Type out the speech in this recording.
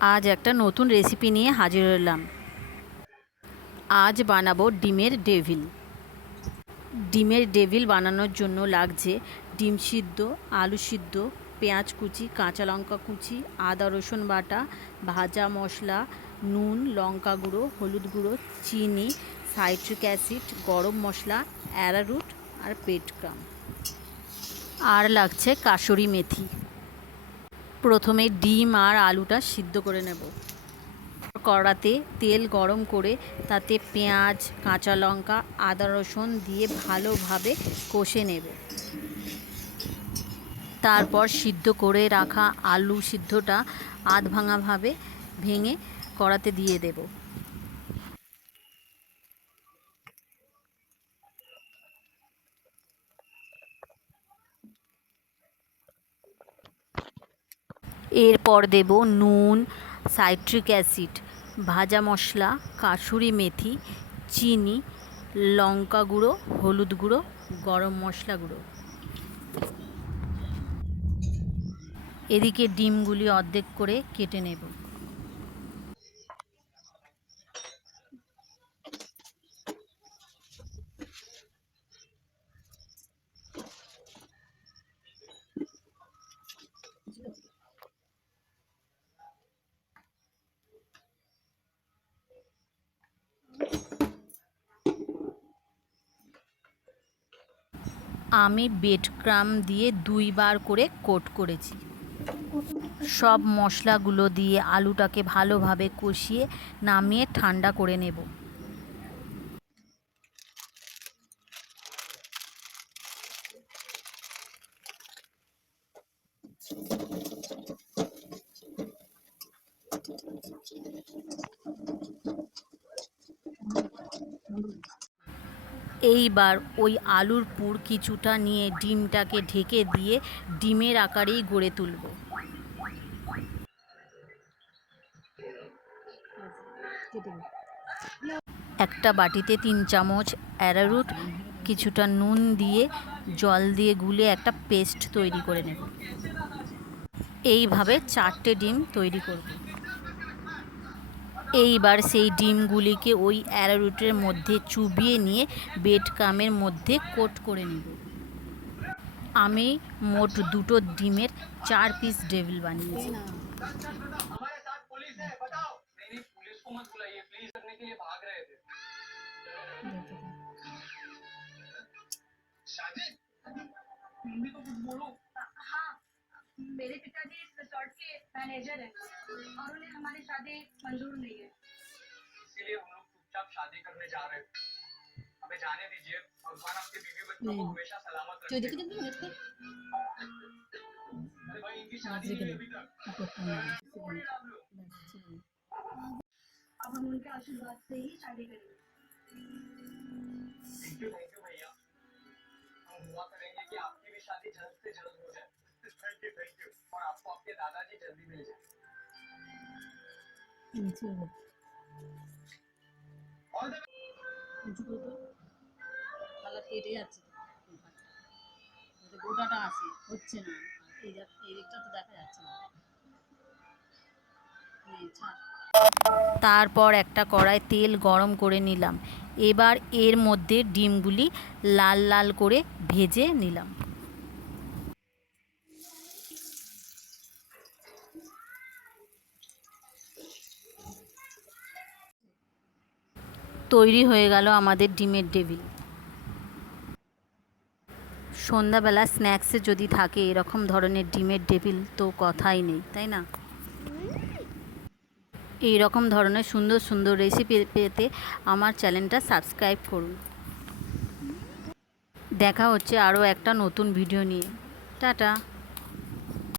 আজ একটা নতুন রেসিপি নিয়ে হাজির হলাম। আজ বানাবো ডিমের ডেভিল ডিমের ডেভিল বানানোর জন্য লাগছে ডিম সিদ্ধ, আলু সিদ্ধ, পেঁয়াজ কুচি, কাঁচা লঙ্কা কুচি, আদা রসুন বাটা, ভাজা মশলা, নুন, লঙ্কা গুঁড়ো, হলুদ গুঁড়ো, চিনি সাইট্রিক অ্যাসিড গরম মশলা অ্যারারুট আর পেটক্রাম আর লাগছে কাসুরি মেথি। প্রথমে ডিম আর আলুটা সিদ্ধ করে নেব। কড়াতে তেল গরম করে তাতে পেঁয়াজ, কাঁচা লঙ্কা, আদা রসুন দিয়ে ভালোভাবে কষে নেব। তারপর সিদ্ধ করে রাখা আলু সিদ্ধটা আধ ভাঙাভাবে ভেঙে কড়াতে দিয়ে দেব। এরপর দেব নুন, সাইট্রিক অ্যাসিড, ভাজা মশলা, কাসুরি মেথি, চিনি, লঙ্কা গুঁড়ো, হলুদ গুঁড়ো, গরম মশলা গুঁড়ো। এদিকে ডিমগুলি অর্ধেক করে কেটে নেব। আমি বেড ক্রাম দিয়ে দুইবার করে কোট করেছি। সব মশলাগুলো দিয়ে আলুটাকে ভালোভাবে কষিয়ে নামিয়ে ঠান্ডা করে নেব। এইবার ওই আলুর পুর কিছুটা নিয়ে ডিমটাকে ঢেকে দিয়ে ডিমের আকারেই গড়ে তুলব। একটা বাটিতে তিন চামচ অ্যারারুট, কিছুটা নুন দিয়ে জল দিয়ে গুলে একটা পেস্ট তৈরি করে নেব। এইভাবে চারটে ডিম তৈরি করব। এইবার সেই ডিমগুলিকে ওই অ্যারারুটের মধ্যে চুবিয়ে নিয়ে বেড কামের মধ্যে কোট করে নেব। আমি মোট দুটো ডিমের চার পিস ডেভিল বানিয়েছি। मेरे पिताजी इस रिसोर्ट के मैनेजर हैं और उन्हें हमारी शादी मंजूर नहीं है। इसीलिए हम लोग चुपचाप शादी करने जा रहे हैं। हमें जाने दीजिए। भगवान आपके बीवी बच्चों को हमेशा सलामत रखे। अरे भाई इनकी शादी नहीं अभी तक। आप लोग। अब हम उनके आशीर्वाद से ही शादी करेंगे। थैंक यू थैंक यू भैया। हम दुआ करेंगे कि आपकी भी शादी जल्द से जल्द हो जाए। थैंक यू थैंक यू और आपको आपके दादाजी जल्दी मिल जाए All the কালার কেটে যাচ্ছে গোটাটা আছে হচ্ছে না এই দিকটা তো দেখা যাচ্ছে না তারপর একটা কড়াই তেল গরম করে নিলাম এবার এর মধ্যে ডিমগুলি লাল লাল করে ভেজে নিলাম তৈরি হয়ে গেল আমাদের ডিমের ডেভিল সন্ধ্যাবেলা স্ন্যাক্সে যদি থাকে এরকম ধরনের ডিমের ডেভিল তো কথাই নেই, তাই না? এই রকম ধরনের সুন্দর সুন্দর রেসিপি পেতে আমার চ্যানেলটা সাবস্ক্রাইব করুন। দেখা হচ্ছে আরও একটা নতুন ভিডিও নিয়ে। টাটা।